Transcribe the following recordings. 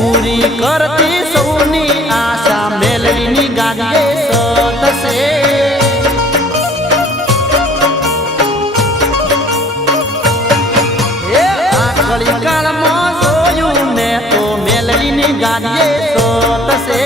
પૂરી કરતી સૌની આશા મેલડીની ગાડીએ સતસે આખરી કાળમાં જોયું મેં તો મેલડીની ગાડીએ સતસે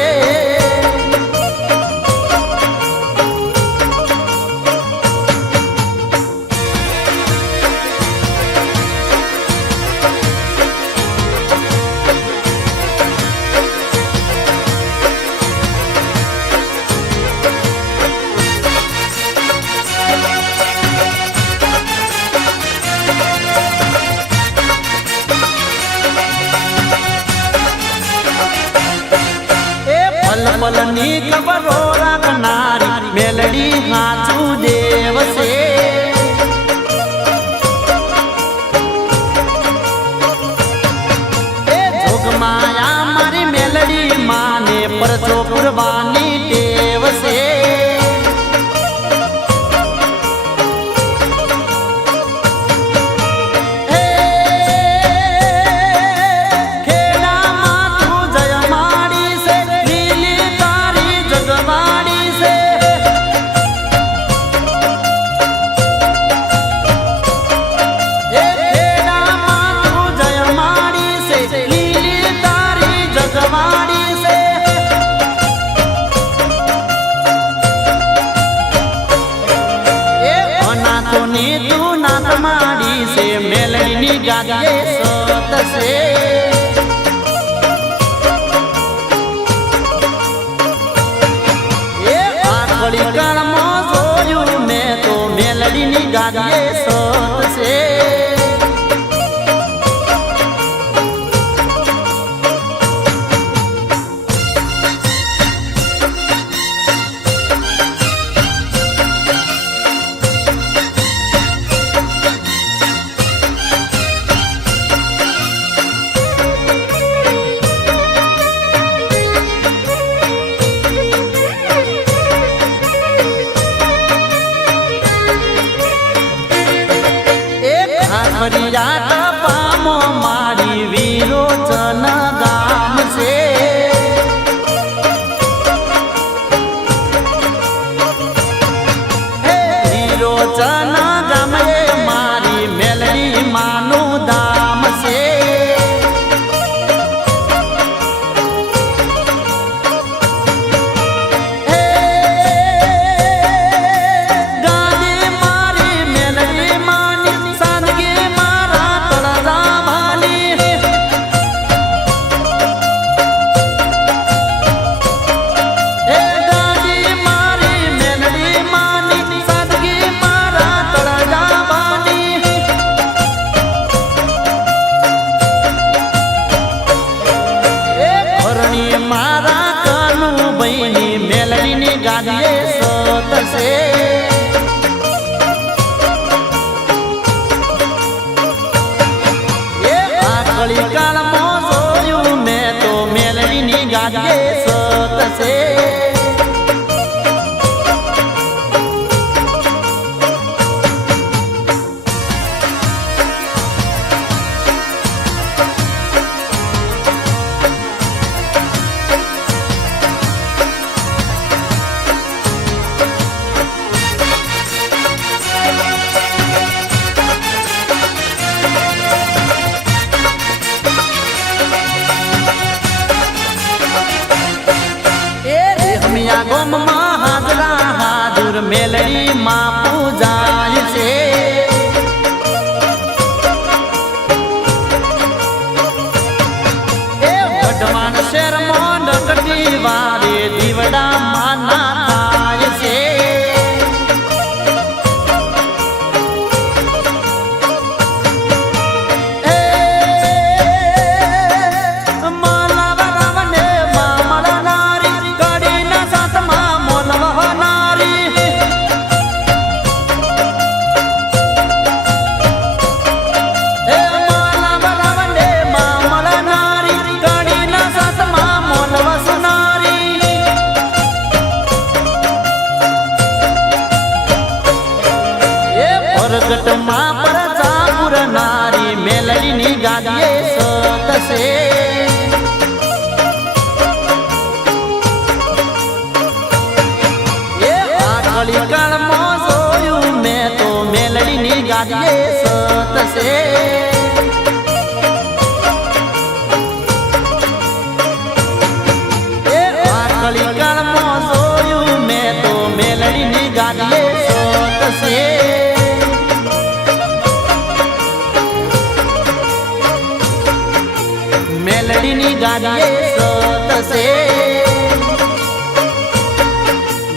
પલની ખબરો રાખનારી મેલડી હાચું દેવ છે જોગમાયા મારી મેલડી માને પરચો પુરવાની ટેવ છે તું નાત માડી છે મેલડીની ગાડીએ સતસે આખરી કાળમાં જોયું મેં તો મેલડીની ગાડીએ સતસે ફરિયાદ પામો મારી વિરોચન ગામ છે વિરોચન ગામ એ મારી મેલડી માનું ધામ છે મારા કાનુ બહેની મેલડીની ગાડીએ સતસે આખરી કાળમાં જોયું મેં તો મેલડીની ગાડીએ સતસે ગોમમાં હાજરા હાજર મેલડી માં પૂજાય છે વઢવાણ શહેરમાં નકટી વારે દીવડા માના થાય છે છે એ વાકળી કાળમાં જોયું મેં તો મેલડીની ગાડીએ સોત છે મેલડીની ગાડીએ સોત છે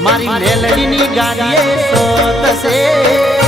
મારી મેલડીની ગાડીએ સોત છે